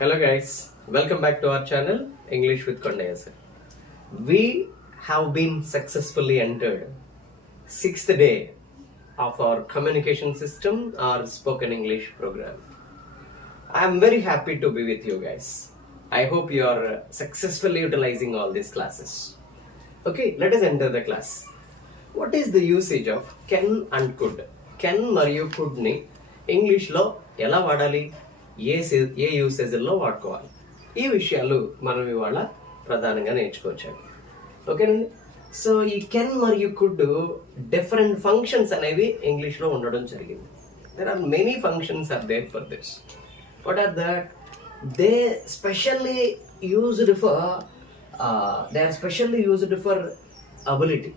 Hello guys, welcome back to our channel English with Kondaya sir. We have been successfully entered 6th day of our communication system or spoken English program. I am very happy to be with you guys. I hope you are successfully utilizing all these classes. Okay, let us enter the class. What is the usage of can and could? Can మరియు could ని English లో ఎలా వాడాలి, ఏ యూసేజ్లో వాడుకోవాలి, ఈ విషయాలు మనం ఇవాళ ప్రధానంగా నేర్చుకోవచ్చాము. ఓకేనండి. సో ఈ కెన్ మరియు కుడ్ డిఫరెంట్ ఫంక్షన్స్ అనేవి ఇంగ్లీష్లో ఉండడం జరిగింది. There are many functions are there for this. What are that? They specially used for ability.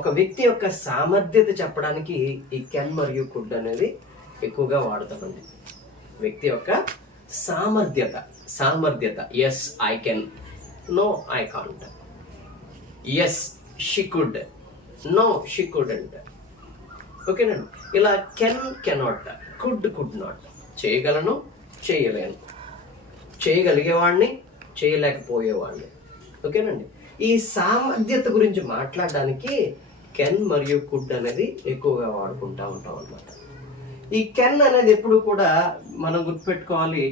ఒక వ్యక్తి యొక్క సామర్థ్యత చెప్పడానికి ఈ కెన్ మరియు కుడ్ అనేది ఎక్కువగా వాడతామండి. వ్యక్తి యొక్క సామర్థ్యత. Yes I can, no I can't. Yes she could, no she couldn't. ఓకేనండి. ఇలా కెన్ కెనాట్, కుడ్ నాట్, చేయగలను చేయలేను, చేయగలిగేవాడిని చేయలేకపోయేవాడిని. ఓకేనండి. ఈ సామర్థ్యత గురించి మాట్లాడడానికి కెన్ మరియు కుడ్ అనేది ఎక్కువగా వాడుకుంటా ఉంటాం అన్నమాట. ఈ కెన్ అనేది ఎప్పుడు కూడా మనం గుర్తుపెట్టుకోవాలి,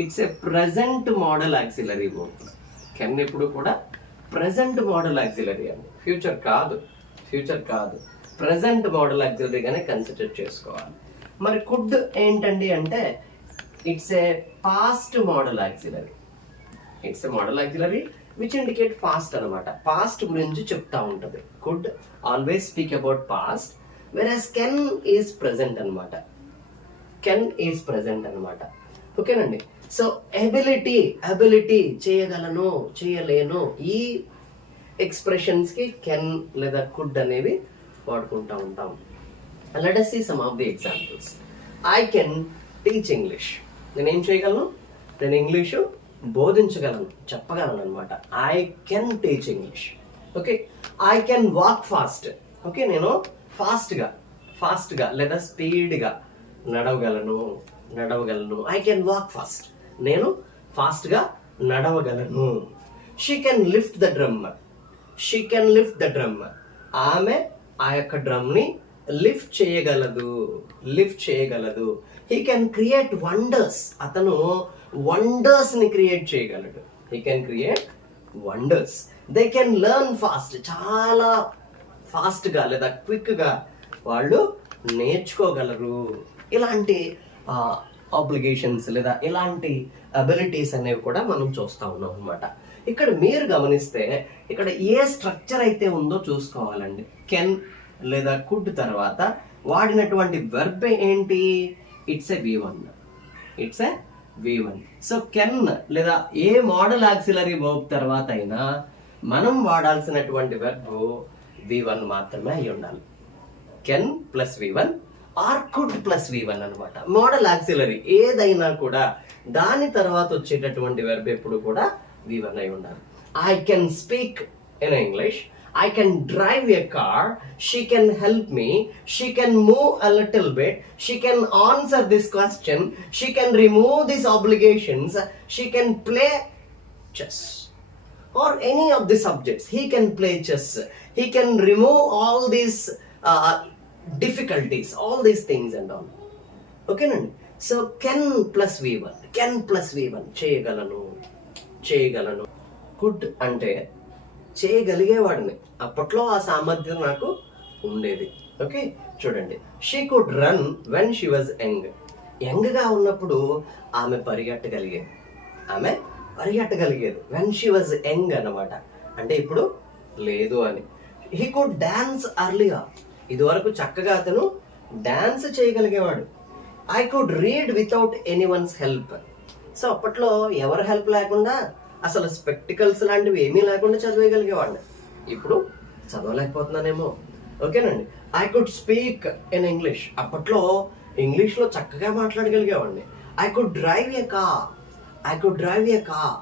it's a present modal auxiliary verb. Can ఎప్పుడు కూడా ప్రెజెంట్ మోడల్ యాక్సిలరీ అండి, ఫ్యూచర్ కాదు. ప్రెజెంట్ మోడల్ యాక్సిలరీగానే కన్సిడర్ చేసుకోవాలి. మరి కుడ్ ఏంటండి అంటే it's a past modal auxiliary. It's a modal auxiliary which indicate past అనమాట. పాస్ట్ గురించి చెప్తా ఉంటది. Could always speak about past, versus can is present అనమాట. ఓకేనండి. సో ఎబిలిటీ చేయగలను చేయలేను, ఈ ఎక్స్ప్రెషన్స్ కి కెన్ లేదా కుడ్ అనేవి వాడుకుంటా ఉంటాం. Let us see some of the examples. I can teach English. నేను ఏం చేయగలను? నేను ఇంగ్లీషు బోధించగలను, చెప్పగలను అనమాట. I can teach English. Okay. I can walk fast. Okay, నేను ఫాస్ట్గా లేదా స్పీడ్గా నడవగలను. ఐ కెన్ వాక్ ఫాస్ట్, నేను ఫాస్ట్గా నడవగలను. She can lift the drum. ఆమె ఆ యొక్క డ్రమ్ని లిఫ్ట్ చేయగలదు. He can create wonders. అతను వండర్స్ ని క్రియేట్ చేయగలడు. He can create wonders. They can learn fast. చాలా ఫాస్ట్గా లేదా క్విక్గా వాళ్ళు నేర్చుకోగలరు. ఇలాంటి ఆబ్లిగేషన్స్ లేదా ఇలాంటి అబిలిటీస్ అనేవి కూడా మనం చూస్తూ ఉన్నాం అనమాట. ఇక్కడ మీరు గమనిస్తే ఇక్కడ ఏ స్ట్రక్చర్ అయితే ఉందో చూసుకోవాలండి. కెన్ లేదా కుడ్ తర్వాత వాడినటువంటి వెర్బ్ ఏంటి? It's a V1. So can లేదా ఏ మోడల్ ఆక్సిలరీ వర్బ్ తర్వాత అయినా మనం వాడాల్సినటువంటి వెర్బ్ V1 మాత్రమే అయి ఉండాలి. Can plus V1 are could plus V1 అనమాట. మోడల్ ఆక్సిలరీ ఏదైనా కూడా దాని తర్వాత వచ్చేటటువంటి వెర్బ్ ఎప్పుడు కూడా V1 అయి ఉండాలి. I can speak in English. I can drive a car. She can help me. She can move a little bit. She can answer this question. She can remove these obligations. She can play chess or any of the subjects. He can play chess. He can remove all these difficulties, all these things and all. Okay, Nandi? So can plus V1. చేయగలను. Could అంటే చేయగలిగేవాడిని. అప్పట్లో ఆ సామర్థ్యం నాకు ఉండేది. Okay, చూడండి. She could run when she was యంగ్గా ఉన్నప్పుడు ఆమె పరిగెట్టగలిగేది. వెన్ షీ వాజ్ యంగ్ అనమాట, అంటే ఇప్పుడు లేదు అని. హీ కుడ్ డాన్స్ అర్లీగా. ఇదివరకు చక్కగా అతను డాన్స్ చేయగలిగేవాడు. I could read without anyone's help. So అప్పట్లో ఎవరి హెల్ప్ లేకుండా, అసలు స్పెక్టికల్స్ లాంటివి ఏమీ లేకుండా చదివేయగలిగేవాడిని. ఇప్పుడు చదవలేకపోతున్నానేమో. ఓకేనండి. I could speak in English. అప్పట్లో ఇంగ్లీష్లో చక్కగా మాట్లాడగలిగేవాడిని. I could drive a car.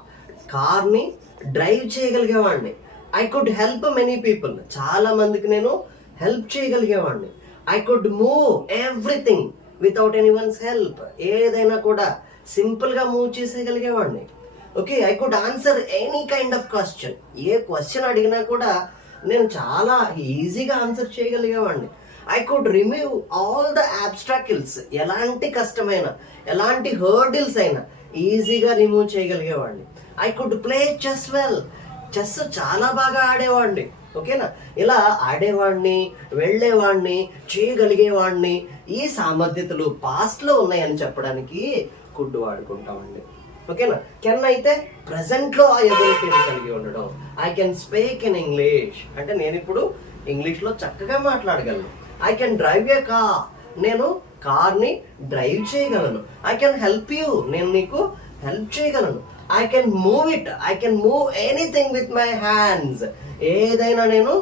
కార్ని డ్రైవ్ చేయగలిగేవాడిని. I could help many people. చాలా మందికి నేను హెల్ప్ చేయగలిగేవాడిని. I could move everything without anyone's help. ఏదైనా కూడా సింపుల్గా మూవ్ చేసేయగలిగేవాడిని. Okay, I could answer any kind of question. ఏ క్వశ్చన్ అడిగినా కూడా నేను చాలా ఈజీగా ఆన్సర్ చేయగలిగేవాడిని. I could remove all the obstacles, ఎలాంటి కష్టమైన ఎలాంటి హర్డిల్స్ అయినా ఈజీగా రిమూవ్ చేయగలిగేవాడిని. I could play chess well, chess చాలా బాగా ఆడేవాడిని. ఓకేనా, ఇలా ఆడేవాడిని, వెళ్ళేవాడిని, చేయగలిగేవాడిని. ఈ సామర్థ్యతలు పాస్ట్లో ఉన్నాయని చెప్పడానికి కుడ్ వాడుకుంటామండి. ఓకేనా, కెన్ అయితే ప్రెసెంట్లో ఆ ఎబిలిటీని కలిగి ఉండడం. I can speak in English అంటే నేను ఇప్పుడు ఇంగ్లీష్లో చక్కగా మాట్లాడగలను. I can drive a car, నేను కార్ని డ్రైవ్ చేయగలను. ఐ కెన్ హెల్ప్ యూ, నేను నీకు హెల్ప్ చేయగలను. I can move it, I can move anything with my hands, ఏదైనా నేను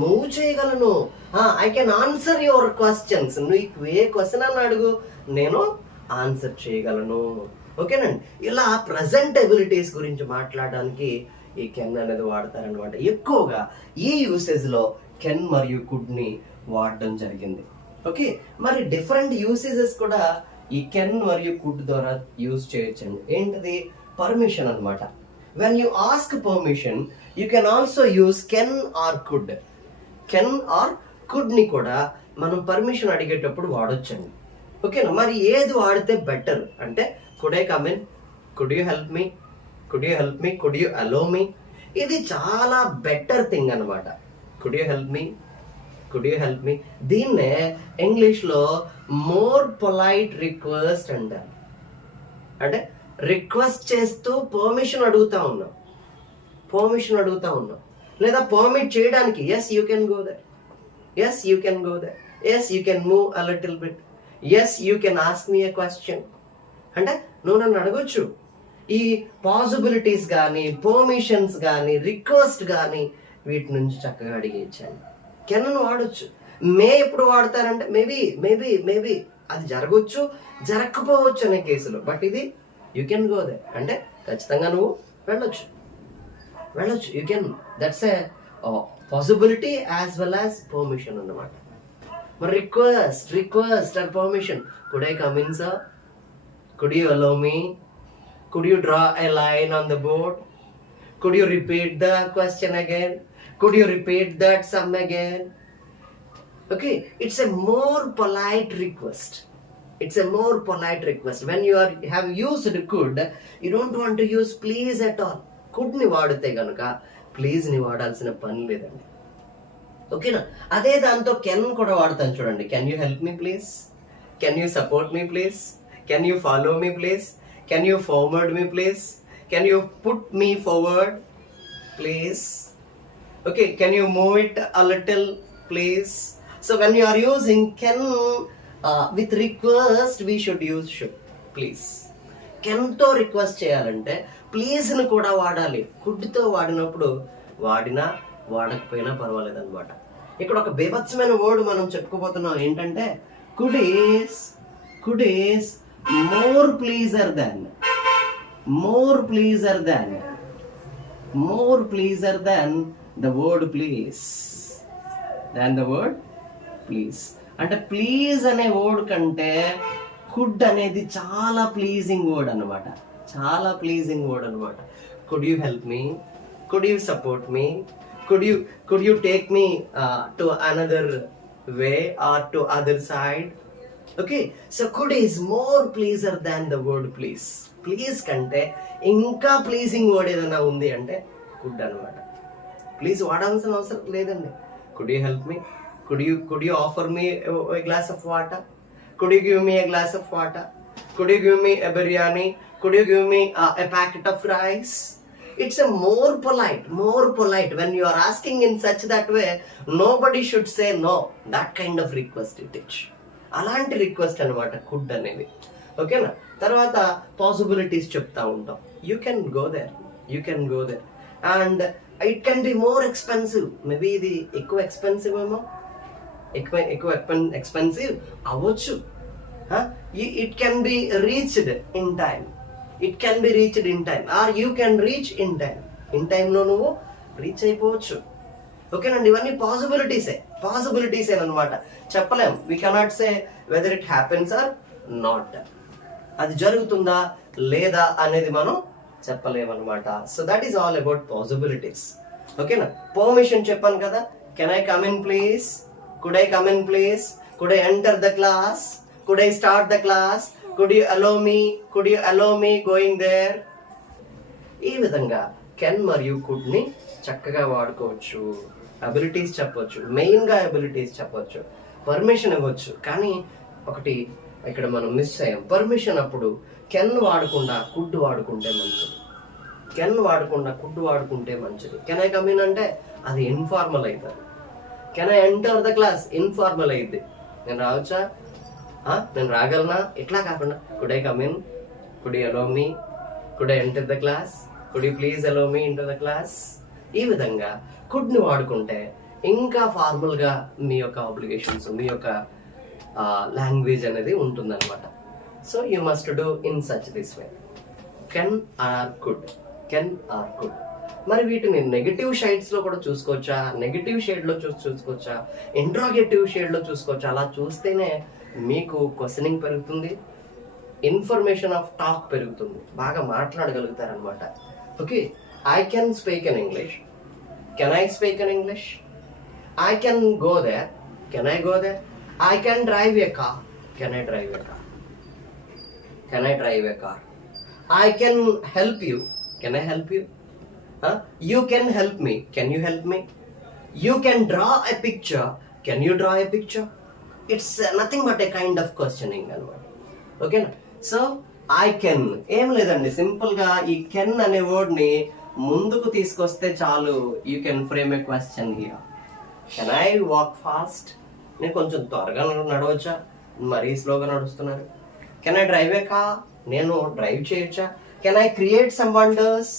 మూవ్ చేయగలను. I can answer your questions, నీకు ఏ క్వశ్చన్ అని అడుగు నేను ఆన్సర్ చేయగలను. ఓకేనండి, ఇలా ప్రజెంట్ ఎబిలిటీస్ గురించి మాట్లాడడానికి ఈ కెన్ అనేది వాడతారనమాట. ఎక్కువగా ఈ యూసేజ్లో కెన్ మరియు కుడ్ని వాడడం జరిగింది. ఓకే, మరి డిఫరెంట్ యూసేజెస్ కూడా ఈ కెన్ మరియు కుడ్ ద్వారా యూజ్ చేయొచ్చండి. ఏంటిది? పర్మిషన్ అనమాట. When you ask permission you can also use can or could. Can or కుడ్ని కూడా మనం పర్మిషన్ అడిగేటప్పుడు వాడొచ్చండి. ఓకేనా, మరి ఏది వాడితే బెటర్ అంటే could I come in, could you help me, could you help me, could you allow me. ఇది చాలా బెటర్ థింగ్ అనమాట. Could you help me, could you help me. దీన్నే ఇంగ్లీష్లో మోర్ పొలైట్ రిక్వెస్ట్ అంటారు. అంటే రిక్వెస్ట్ చేస్తూ permission అడుగుతా ఉన్నాం, పర్మిషన్ అడుగుతా ఉన్నాం. లేదా పర్మిట్ చేయడానికి yes you can go there, yes you can go there, yes you can move a little bit, yes you can ask me a question. అంటే నువ్వు నన్ను అడగొచ్చు. ఈ పాసిబిలిటీస్ కానీ, పర్మిషన్స్ కానీ, రిక్వెస్ట్ కానీ వీటి నుంచి చక్కగా అడిగేయచ్చాను. కెన్ను వాడచ్చు. మే ఎప్పుడు వాడతారంటే మేబీ మేబీ మేబీ అది జరగచ్చు, జరగకపోవచ్చు అనే కేసులో. బట్ ఇది యూ కెన్ గో దే అంటే ఖచ్చితంగా నువ్వు వెళ్ళొచ్చు, వెళ్ళొచ్చు. You can, that's a possibility as well as permission అన్నమాట. మరి request, request and permission. Could I come in sir, could you allow me, could you draw a line on the board, could you repeat the question again, could you repeat that sum again? Okay, it's a more polite request. It's a more polite request. When you have used could, you don't want to use please at all. Could ni vaadute ganuka please ni vaadalsina pani ledandi. Okay na, ade danto can kuda vaadtanu chudandi. Can you help me please, can you support me please, can you follow me please, can you forward me please, can you put me forward please. Okay, can you move it a little please. So when you are using can with request we should use should, please. Can తో request చేయాలంటే please ని కూడా వాడాలి. Could తో వాడినప్పుడు వాడినా వాడకపోయినా పర్వాలేదు అనమాట. ఇక్కడ ఒక బీభత్సమైన వర్డ్ మనం చెప్పుకోబోతున్నాం. ఏంటంటే could is more pleasure than, more pleasure than, more pleasure than the word please, than the word please. అంటే ప్లీజ్ అనే వర్డ్ కంటే కుడ్ అనేది చాలా ప్లీజింగ్ వర్డ్ అనమాట, చాలా ప్లీజింగ్ వర్డ్ అనమాట. Could you help me, could you support me, could you take me to another way or to other side. Okay, so could is more pleasure than the word please. Please కంటే ఇంకా pleasing word ఏదైనా ఉంది అంటే could అనమాట. Please వాడాల్సిన అవసరం లేదండి. Could you help me, could you offer me a glass of water, could you give me a glass of water, could you give me a biryani, could you give me a packet of rice. It's a more polite, more polite. When you are asking in such that way nobody should say no. That kind of request it is. అలాంటి request అనమాట could అనేది. ఓకేనా, తర్వాత possibilities చెప్తా ఉంటాం. You can go there, you can go there. And it can be more expensive. Maybe ఇది ఎక్కువ expensive ఏమో, ఎక్కువ ఎక్స్పెన్సివ్ అవ్వచ్చు. It can be reached in time, it can be reached in time or you can reach in time. In టైంలో నువ్వు reach అయిపోవచ్చు. ఓకేనండి, ఇవన్నీ పాసిబిలిటీసే అనమాట. చెప్పలేం, we cannot say whether it happens or not. అది జరుగుతుందా లేదా అనేది మనం చెప్పలేమన్నమాట. So that is all about possibilities. ఓకేనా? పర్మిషన్ చెప్పాను కదా, can I come in please, could I come in please, could I enter the class, could I start the class, could you allow me going there. ఈ విధంగా can మరియు could ని చక్కగా వాడుకోవచ్చు. Abilities చెప్పొచ్చు, మెయిన్ గా అబిలిటీస్ చెప్పొచ్చు, permission ఇవ్వచ్చు. కానీ ఒకటి ఇక్కడ మనం మిస్ అయ్యాం. పర్మిషన్ అప్పుడు కెన్ వాడకుండా కుడ్ వాడుకుంటే మంచిది. కెన్ వాడకుండా కుడ్ వాడుకుంటే మంచిది. కెన్ ఐ కమ్ ఇన్ అంటే అది ఇన్ఫార్మల్ అవుతుంది. Can I enter the class informal అయింది. నేను రావచ్చా, నేను రాగలనా, ఇట్లా కాకుండా could I come in, could you allow me, could I enter the class, could you please allow me enter the class. ఈ విధంగా కుడ్ ని వాడుకుంటే ఇంకా ఫార్మల్ గా మీ యొక్క ఆబ్లిగేషన్స్, మీ యొక్క లాంగ్వేజ్ అనేది ఉంటుందన్నమాట. So you must do in such this way, can or could, can or could. మరి వీటిని నెగటివ్ షేడ్స్ లో కూడా చూసుకోవచ్చా, నెగటివ్ షేడ్ లో చూసుకోవచ్చా, ఇంట్రాగేటివ్ షేడ్ లో చూసుకోవచ్చా? అలా చూస్తేనే మీకు క్వశ్చనింగ్ పెరుగుతుంది, ఇన్ఫర్మేషన్ ఆఫ్ టాక్ పెరుగుతుంది, బాగా మాట్లాడగలుగుతారనమాట. Okay, I can speak in English, can I speak in English, I can go there, can I go there, I can drive a car, can I drive a car, can I drive a car, I can help you, can I help you, you can help me, can you help me, you can draw a picture, can you draw a picture. It's nothing but a kind of questioning anamata. Okay na? So I can ఏం లేదండి, simple గా ఈ can అనే word ని ముందుకు తీసుకొస్తే చాలు. You can frame A question here. Can I walk fast, నేను కొంచెం త్వరగా నడవచ్చా, మరీ స్లోగా నడుస్తున్నారు. Can I drive a car, నేను డ్రైవ్ చేయొచ్చా. Can I create some wonders,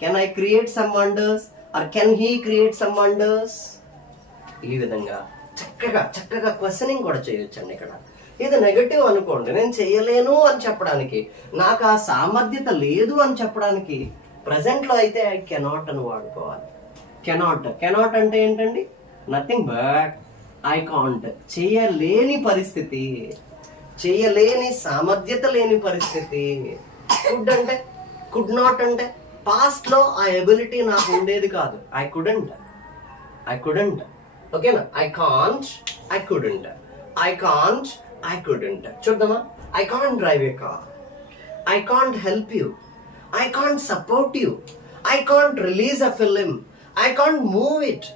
can I create some wonders, or can he create some wonders. ఈ విధంగా చక్కగా క్వశ్చనింగ్ కూడా చేయొచ్చండి. ఇక్కడ ఇది నెగటివ్ అనుకోండి, నేను చేయలేను అని చెప్పడానికి, నాకు ఆ సామర్థ్యత లేదు అని చెప్పడానికి. ప్రజెంట్ లో అయితే ఐ కెనాట్ అని వాడుకోవాలి. కెనాట్ అంటే ఏంటండి, నథింగ్ బట్ ఐ కాంట్, చేయలేని పరిస్థితి, చేయలేని సామర్థ్యత లేని పరిస్థితి. కుడ్ అంటే, కుడ్ నాట్ అంటే పాస్ట్ లో ఆ ఎబిలిటీ నాకు ఉండేది కాదు. ఐ కుడెంట్, ఓకేనా. I can't, I couldn't, I can't, I couldn't. చూద్దామా, I can't drive a car, I can't help you, I can't support you, I can't release a film, I can't move it,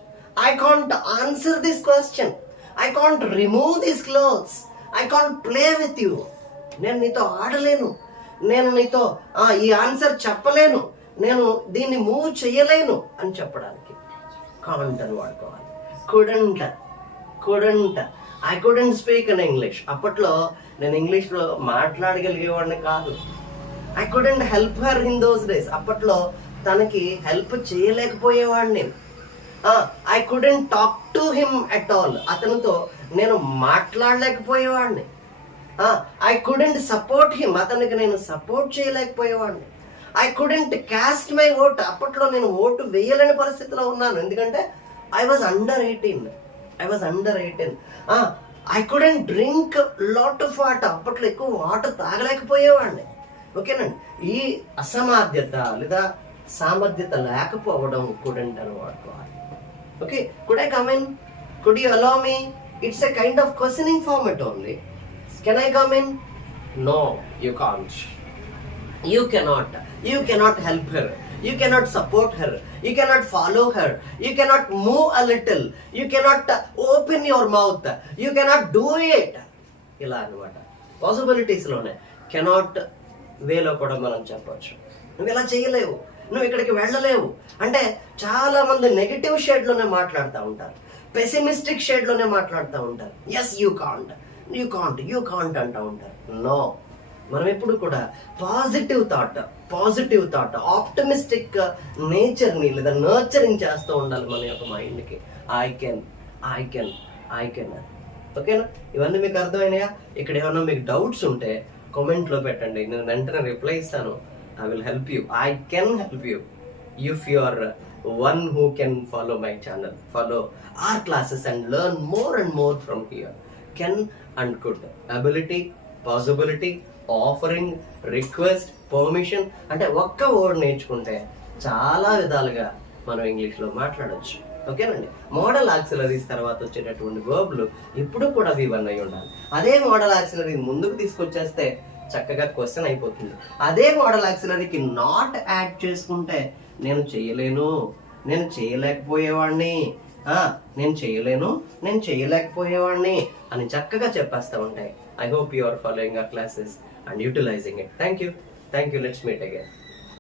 I can't answer this question, I can't remove this clothes, I can't play with you. నేను నీతో ఆడలేను, నేను నీతో ఈ answer చెప్పలేను, నేను దీన్ని move చేయలేను అని చెప్పడానికి కాంట్ అని వాడుకోవాలి. Couldn't, I couldn't speak in English. అప్పట్లో నేను ఇంగ్లీష్లో మాట్లాడగలిగేవాడిని కాదు. I couldn't help her in those days. అప్పట్లో తనకి హెల్ప్ చేయలేకపోయేవాడిని. I couldn't talk to him at all. అతనితో నేను మాట్లాడలేకపోయేవాడిని. I couldn't support him. అతనికి నేను సపోర్ట్ చేయలేకపోయేవాడిని. I couldn't cast my vote. అప్పట్లో నేను ఓటు వేయలేని పరిస్థితిలో ఉన్నాను, ఎందుకంటే I was under 18. I couldn't drink lot of water. అప్పట్లో ఎక్కువ వాటర్ తాగలేకపోయేవాడిని. ఓకేనండి, ఈ అసమర్థ్యత లేదా సామర్థ్యత లేకపోవడం కుడెంట్ అని వాడుకోవాలి. Okay, could I come in, could you allow me, it's a kind of questioning format only. Can I come in, no you can't, you cannot help her, you cannot support her, you cannot follow her, you cannot move a little, you cannot open your mouth, you cannot do it. ఇలా అన్నమాట. Possibilities లోనే cannot వేలో కూడా మనం చెప్పొచ్చు. నువ్వు ఇలా చేయలేవు, నువ్వు ఇక్కడికి వెళ్ళలేవు అంటే చాలా మంది నెగటివ్ షేడ్ లోనే మాట్లాడుతూ ఉంటారు, పెసిమిస్టిక్ షేడ్ లోనే మాట్లాడుతూ ఉంటారు. ఎస్ యూ కాంట్ అంటూ ఉంటారు. నో, మనం ఎప్పుడు కూడా పాజిటివ్ థాట్ ఆప్టమిస్టిక్ నేచర్ని లేదా నర్చరింగ్ చేస్తూ ఉండాలి మన యొక్క మైండ్కి. I can. ఓకేనా, ఇవన్నీ మీకు అర్థమైనాయా? ఇక్కడ ఏమన్నా మీకు డౌట్స్ ఉంటే కామెంట్లో పెట్టండి, నేను వెంటనే రిప్లై ఇస్తాను. I will help you, I can help you if you are one who can follow my channel, follow our classes and learn more and more from here. Can and could, ability, possibility, offering, request, permission అంటే ఒక్క word నేర్చుకుంటే చాలా విధాలుగా మనం ఇంగ్లీష్లో మాట్లాడొచ్చు. ఓకేనండి. Model auxiliaries తర్వాత వచ్చేటటువంటి వర్బ్లు ఎప్పుడు కూడా V1 అయి ఉండాలి. అదే మోడల్ ఆక్సిలరీ ముందుకు తీసుకొచ్చేస్తే చక్కగా క్వశ్చన్ అయిపోతుంది. అదే మోడల్ ఆక్సిలరీకి నాట్ యాడ్ చేసుకుంటే నేను చేయలేను, నేను చేయలేకపోయేవాడిని, నేను చేయలేను, నేను చేయలేకపోయేవాడిని అని చక్కగా చెప్పేస్తూ ఉంటాయి. I hope you are following our classes and utilising it. Thank you. Let's meet again.